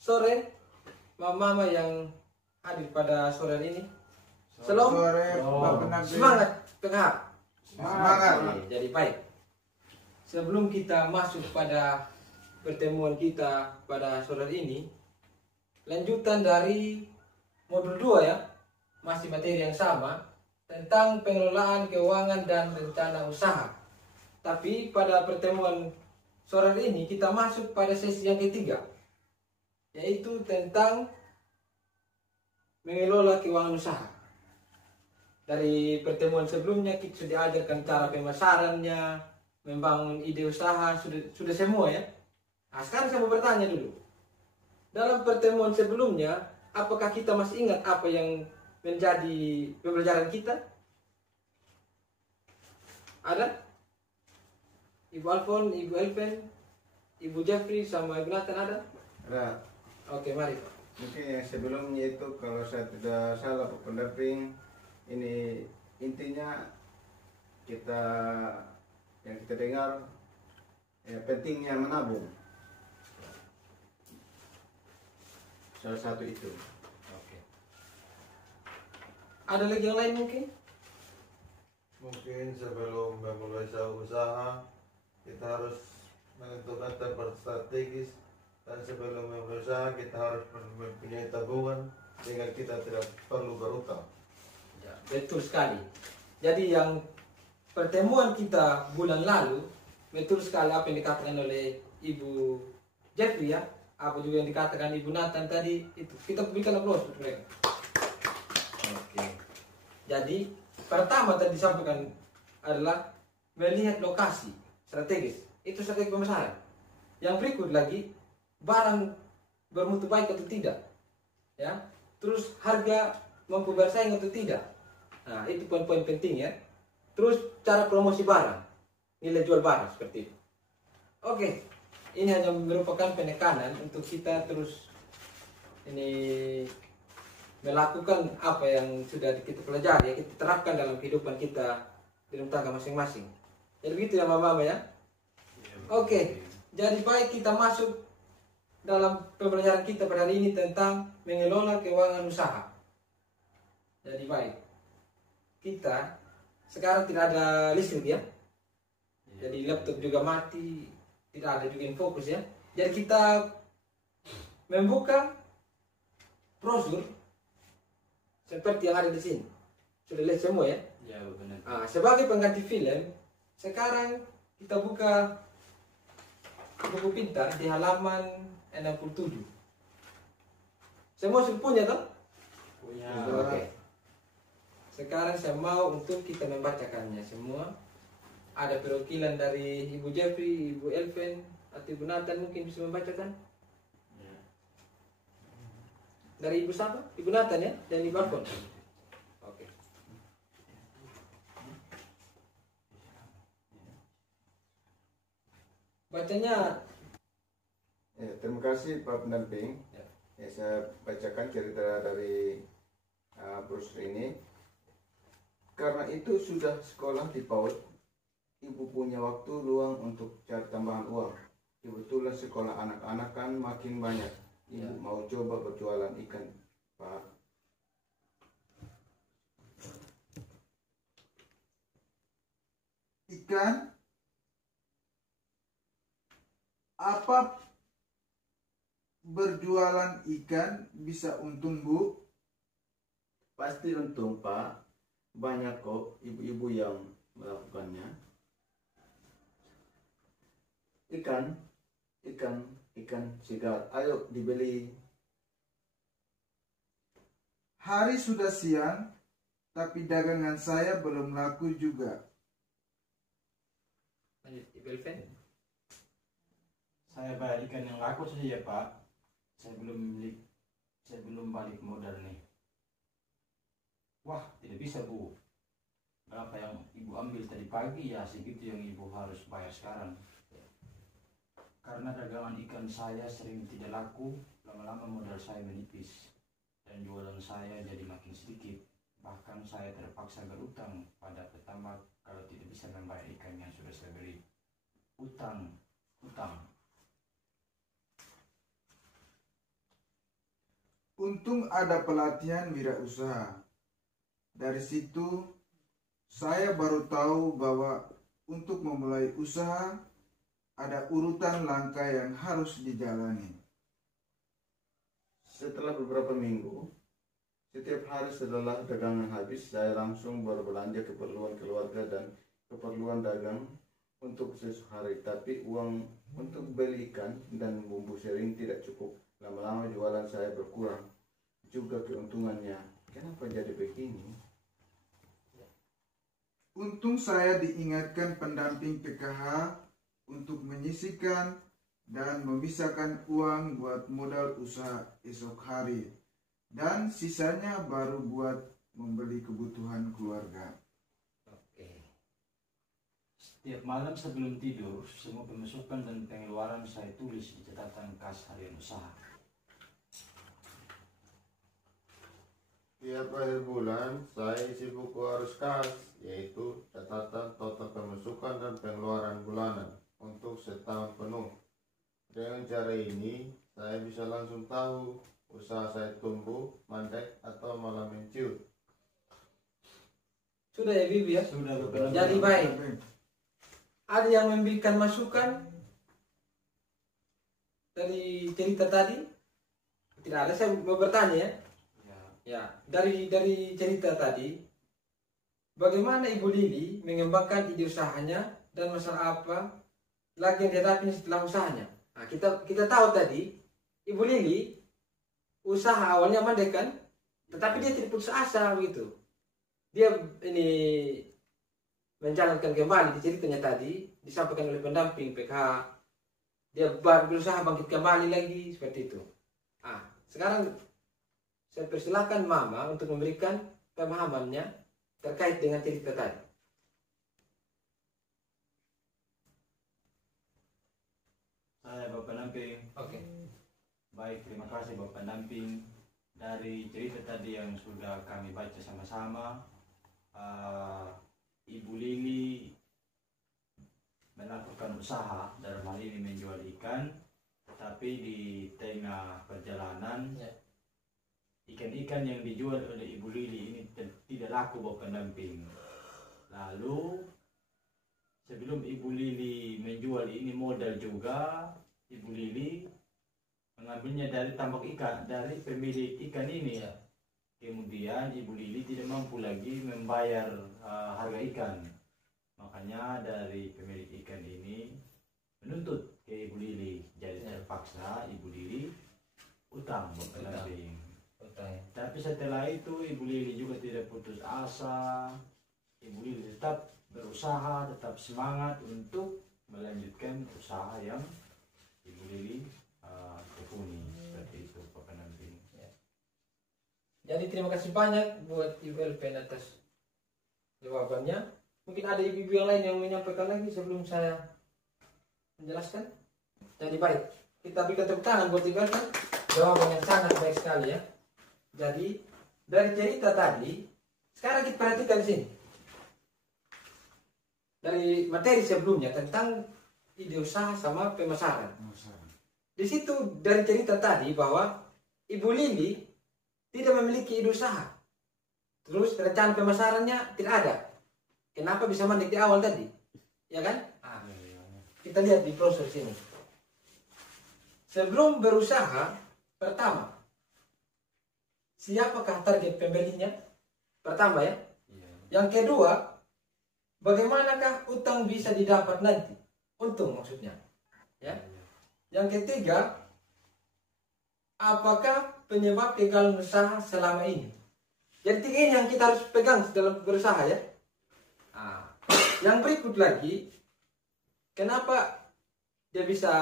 sore mama-mama yang hadir pada sore ini. Selamat Shalom. sore, Pak Pendamping. Semangat PKH. Semangat. Jadi baik. Sebelum kita masuk pada pertemuan kita pada sore ini, lanjutan dari modul 2 ya, masih materi yang sama tentang pengelolaan keuangan dan rencana usaha. Tapi pada pertemuan sore ini kita masuk pada sesi yang ketiga, yaitu tentang mengelola keuangan usaha. Dari pertemuan sebelumnya kita sudah diajarkan cara pemasarannya, membangun ide usaha, sudah semua ya. Nah, sekarang saya mau bertanya dulu. Dalam pertemuan sebelumnya, apakah kita masih ingat apa yang menjadi pembelajaran kita? Ada? Ibu Alfon, Ibu Elven, Ibu Jeffrey, sama Ibu Nathan ada? Ada. Oke, mari. Mungkin yang sebelumnya itu kalau saya tidak salah Pak Pendamping, ini intinya kita yang kita dengar pentingnya menabung. Salah satu itu. Oke. Ada lagi yang lain mungkin? Mungkin sebelum memulai usaha kita harus menentukan tempat strategis, dan sebelum memulai usaha kita harus mempunyai tabungan sehingga kita tidak perlu berutang. Ya, betul sekali. Jadi yang pertemuan kita bulan lalu, betul sekali apa yang dikatakan oleh Ibu Jeffrey ya, apa juga yang dikatakan Ibu Nathan tadi, itu kita berikan aplaus untuk mereka. Oke. Jadi pertama tadi disampaikan adalah melihat lokasi strategis, itu strategi pemasaran. Yang berikut lagi, barang bermutu baik atau tidak, ya. Terus harga mampu bersaing atau tidak. Nah, itu poin-poin penting ya. Terus cara promosi barang, nilai jual barang seperti itu. Oke, ini hanya merupakan penekanan untuk kita terus ini melakukan apa yang sudah kita pelajari, ya, kita terapkan dalam kehidupan kita di rumah tangga masing-masing. Jadi begitu ya mama ya. Oke, jadi baik kita masuk dalam pembelajaran kita pada hari ini tentang mengelola keuangan usaha. Jadi baik, kita sekarang tidak ada listrik ya. Jadi laptop juga mati, tidak ada juga yang fokus ya. Jadi kita membuka brosur seperti yang ada di sini. Sudah lihat semua ya? Ya, benar. Nah, sebagai pengganti film, sekarang kita buka buku pintar di halaman 67. Semua sudah punya toh? Punya. Oke. Sekarang saya mau untuk kita membacakannya semua. Ada perwakilan dari Ibu Jeffrey, Ibu Elven, atau Ibu Nathan mungkin bisa membacakan. Ya. Dari Ibu siapa? Ibu Nathan ya? Dan Ibu Alfon. Oke. Bacanya. Terima kasih Pak Pendamping. Ya. Saya bacakan cerita dari brosur ini. Karena itu sudah sekolah di PAUD, ibu punya waktu luang untuk cari tambahan uang. Kebetulan sekolah anak-anak kan makin banyak. Ibu mau coba berjualan ikan, Pak. Ikan? Apa berjualan ikan bisa untung, Bu? Pasti untung, Pak. Banyak kok ibu-ibu yang melakukannya. Ikan segar. Ayo dibeli. Hari sudah siang, tapi dagangan saya belum laku juga. Lanjut Ibu Elven. Saya bayar ikan yang laku saja ya Pak. Saya belum balik modal nih. Wah, tidak bisa Bu. Berapa yang Ibu ambil tadi pagi ya segitu yang Ibu harus bayar sekarang. Karena dagangan ikan saya sering tidak laku, lama-lama modal saya menipis dan jualan saya jadi makin sedikit. Bahkan saya terpaksa berutang pada petambak kalau tidak bisa membayar ikan yang sudah saya beli. Utang. untung ada pelatihan wirausaha. Dari situ saya baru tahu bahwa untuk memulai usaha ada urutan langkah yang harus dijalani. Setelah beberapa minggu, setiap hari setelah dagangan habis, saya langsung berbelanja keperluan keluarga dan keperluan dagang untuk sesuatu hari. Tapi uang untuk beli ikan dan bumbu sering tidak cukup. Lama-lama jualan saya berkurang, juga keuntungannya. Kenapa jadi begini? Untung saya diingatkan pendamping PKH untuk menyisihkan dan memisahkan uang buat modal usaha esok hari, dan sisanya baru buat membeli kebutuhan keluarga. Oke. Setiap malam sebelum tidur, semua pemasukan dan pengeluaran saya tulis di catatan kas harian usaha. Tiap akhir bulan, saya isi buku arus kas, yaitu catatan total pemasukan dan pengeluaran bulanan untuk setahun penuh. Dengan cara ini, saya bisa langsung tahu usaha saya tumbuh, mandek, atau malah menciut. Sudah ya Bibi ya? Sudah beberapa. Jadi baik. Ada yang memberikan masukan dari cerita tadi? Tidak ada, saya mau bertanya ya. Ya, dari cerita tadi, bagaimana Ibu Lili mengembangkan ide usahanya dan masalah apa lagi yang dihadapi setelah usahanya? Nah, kita tahu tadi Ibu Lili usaha awalnya mandek kan, tetapi dia tidak putus asa begitu. Dia ini menjalankan kembali di ceritanya tadi disampaikan oleh pendamping PKH. Dia berusaha bangkit kembali lagi seperti itu. Ah, sekarang saya persilakan Mama untuk memberikan pemahamannya terkait dengan cerita tadi. Saya Bapak pendamping. Oke. Baik, terima kasih Bapak pendamping. Dari cerita tadi yang sudah kami baca sama-sama, Ibu Lili melakukan usaha, dalam hal ini menjual ikan, tetapi di tengah perjalanan ikan-ikan yang dijual oleh Ibu Lili ini tidak laku Bapak pendamping. Lalu sebelum Ibu Lili menjual ini modal juga, Ibu Lili mengambilnya dari tambak ikan, dari pemilik ikan ini. Kemudian Ibu Lili tidak mampu lagi membayar harga ikan. Makanya dari pemilik ikan ini menuntut ke Ibu Lili. Jadi terpaksa Ibu Lili utang Bapak pendamping. Tapi setelah itu Ibu Lili juga tidak putus asa. Ibu Lili tetap berusaha, tetap semangat untuk melanjutkan usaha yang Ibu Lili tekuni. Seperti itu Pak pendamping. Jadi terima kasih banyak buat Ibu Elven atas jawabannya. Mungkin ada ibu-ibu yang lain yang menyampaikan lagi sebelum saya menjelaskan. Jadi baik, kita berikan tepuk tangan buat Ibu Elven. Jawaban yang sangat baik sekali ya. Jadi dari cerita tadi, sekarang kita perhatikan di sini. Dari materi sebelumnya tentang ide usaha sama pemasaran. Di situ dari cerita tadi bahwa Ibu Lili tidak memiliki ide usaha. Terus rencana pemasarannya tidak ada. Kenapa bisa mandek di awal tadi? Ya kan? Kita lihat di brosur sini. Sebelum berusaha, pertama, siapakah target pembelinya? Pertama ya. Yang kedua, bagaimanakah utang bisa didapat nanti? Untung maksudnya. Ya. Yang ketiga, apakah penyebab kegagalan usaha selama ini? Jadi tiga ini yang kita harus pegang dalam berusaha ya. Yang berikut lagi, kenapa dia bisa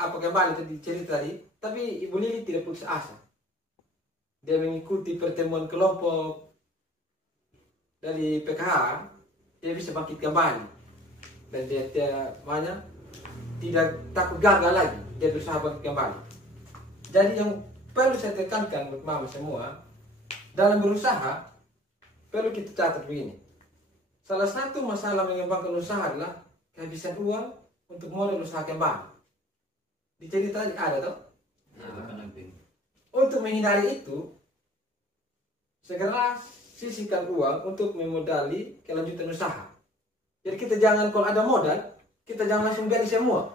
kembali tadi cerita tadi, tapi Ibu Lili tidak putus asa. Dia mengikuti pertemuan kelompok dari PKH, dia bisa bangkit kembali. Dan dia tidak takut gagal lagi, dia berusaha bangkit kembali. Jadi yang perlu saya tekankan buat mama semua, dalam berusaha perlu kita catat begini. Salah satu masalah mengembangkan usaha adalah kehabisan uang untuk modal usaha kembali. Di cerita ada toh? Ya, Bapak pendamping. Untuk untuk menghindari itu, segera sisihkan uang untuk memodali kelanjutan usaha. Jadi kita jangan, kalau ada modal, kita jangan langsung gali semua.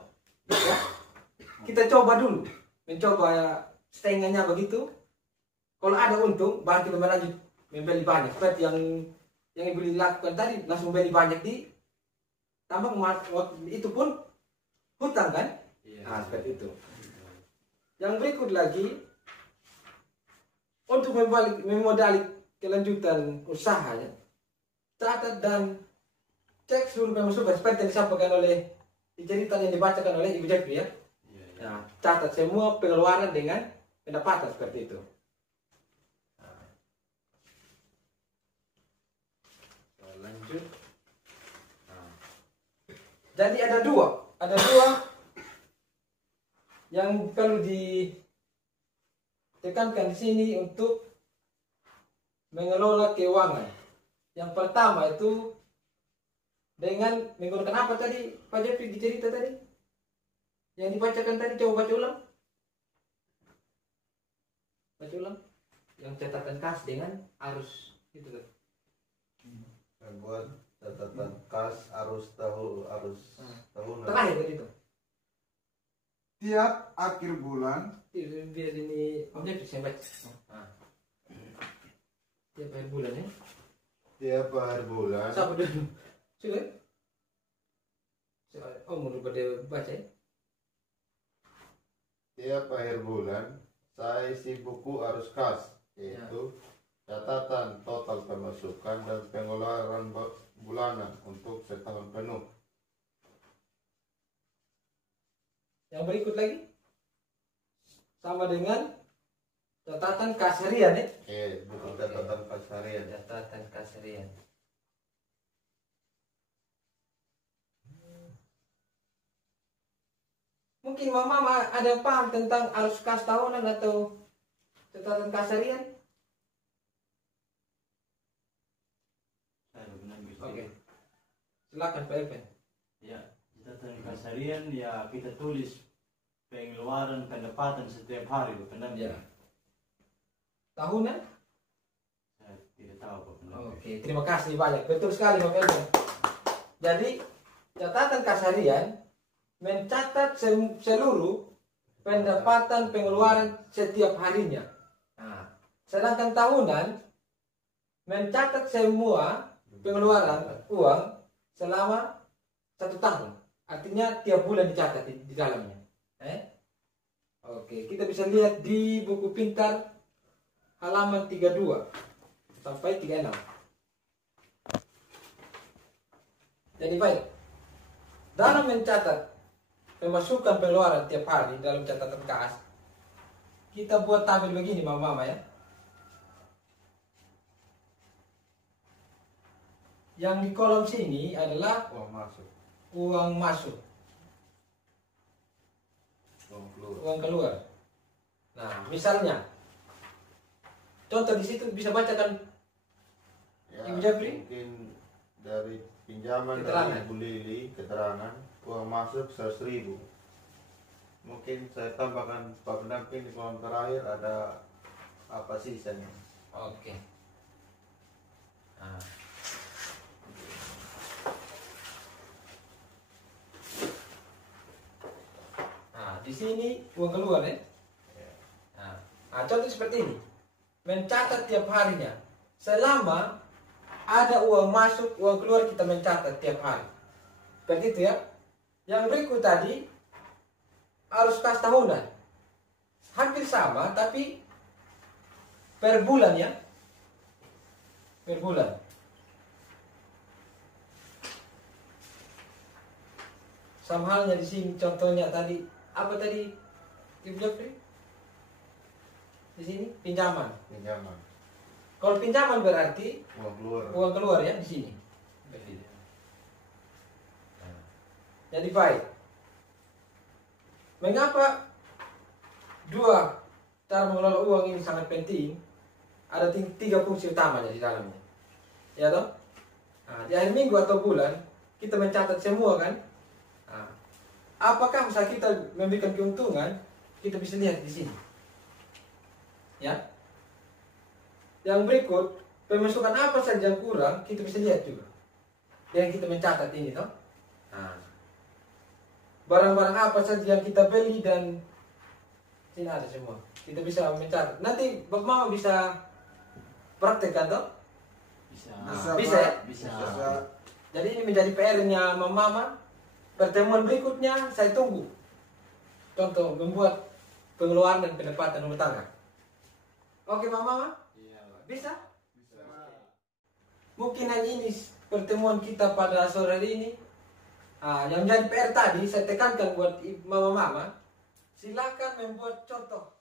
Ya. Kita coba dulu, mencoba setengahnya begitu. Kalau ada untung, baru kita melanjut membeli banyak. Seperti yang Ibu lakukan tadi, langsung beli banyak di tambang, itu pun hutang kan? Nah, seperti itu. Yang berikut lagi, untuk memodali kelanjutan usahanya, catat dan cek seluruh pemasukan seperti yang disampaikan oleh cerita yang dibacakan oleh Ibu Jeffrey ya. Nah, catat semua pengeluaran dengan pendapatan seperti itu. Lanjut. Jadi ada dua yang perlu ditekankan di sini untuk mengelola keuangan. Yang pertama itu dengan menggunakan apa tadi Pak Jeffrey dicerita tadi? Yang dibacakan tadi, coba baca ulang. Baca ulang. Yang catatan kas dengan arus itu tuh. Membuat catatan kas arus tahunan. Terakhir tadi itu. Tiap akhir bulan, Biar ini Om Jeffrey saya baca. Tiap akhir bulan ya. Tiap akhir bulan. Siapa dulu? Sudah? Oh, mau pada baca ya? Tiap akhir bulan saya isi buku arus kas, yaitu catatan total pemasukan dan pengeluaran bulanan untuk setahun penuh. Yang berikut lagi sama dengan catatan kas harian ya? Buku catatan kas harian. Catatan kas harian. Mungkin Mama ada paham tentang arus kas tahunan atau catatan kas harian? Oke. Silakan Pak Irfan. Ya, catatan kas harian ya kita tulis pengeluaran pendapatan setiap hari pendamping. Ya. Tahunan? Saya tidak tahu Pak pendamping. Oke, terima kasih banyak. Betul sekali Pak Irfan. Jadi catatan kas harian mencatat seluruh pendapatan pengeluaran setiap harinya. Nah, sedangkan tahunan mencatat semua pengeluaran uang selama 1 tahun. Artinya tiap bulan dicatat di dalamnya. Oke, kita bisa lihat di buku pintar halaman 32 sampai 36. Jadi baik, dalam mencatat pemasukan pengeluaran tiap hari dalam catatan kas, kita buat tabel begini mama ya. Yang di kolom sini adalah Uang masuk, uang masuk, uang keluar. uang keluar. Nah, misalnya contoh di situ bisa bacakan Ya, Ibu Jeffrey? mungkin dari pinjaman Keterangan. dari Ibu Lili, keterangan uang masuk 100.000. Mungkin saya tambahkan Pak pendamping di kolom terakhir ada apa sisanya. Oke. Nah. Nah, di sini uang keluar ya. Nah, contoh seperti ini. Mencatat tiap harinya. Selama ada uang masuk, uang keluar kita mencatat tiap hari. Seperti itu ya. Yang berikut tadi arus kas tahunan. Hampir sama tapi per bulan ya. Per bulan. Sama halnya di sini contohnya tadi apa tadi Ibu Jeffrey? Di sini pinjaman. Pinjaman, Kalau pinjaman berarti uang keluar. uang keluar ya di sini. Jadi baik. Mengapa dua cara mengelola uang ini sangat penting? Ada 3 fungsi utamanya di dalamnya. Ya toh? Nah, di akhir minggu atau bulan kita mencatat semua kan? Nah, apakah usaha kita memberikan keuntungan? Kita bisa lihat di sini. Ya. Yang berikut, pemasukan apa saja yang kurang, kita bisa lihat juga. Yang kita mencatat ini, toh. Nah, barang-barang apa saja yang kita beli dan sini ada semua. Kita bisa mencatat. Nanti Bapak Mama bisa praktekkan, toh. Bisa. Bisa, ya? Bisa. Jadi ini menjadi PR-nya Mama. Pertemuan berikutnya saya tunggu. Contoh membuat pengeluaran dan pendapatan rumah tangga. Oke Mama? Iya, Pak. Bisa? Bisa. Mungkin hanya ini pertemuan kita pada sore hari ini. Yang menjadi PR tadi saya tekankan buat mama-mama, silakan membuat contoh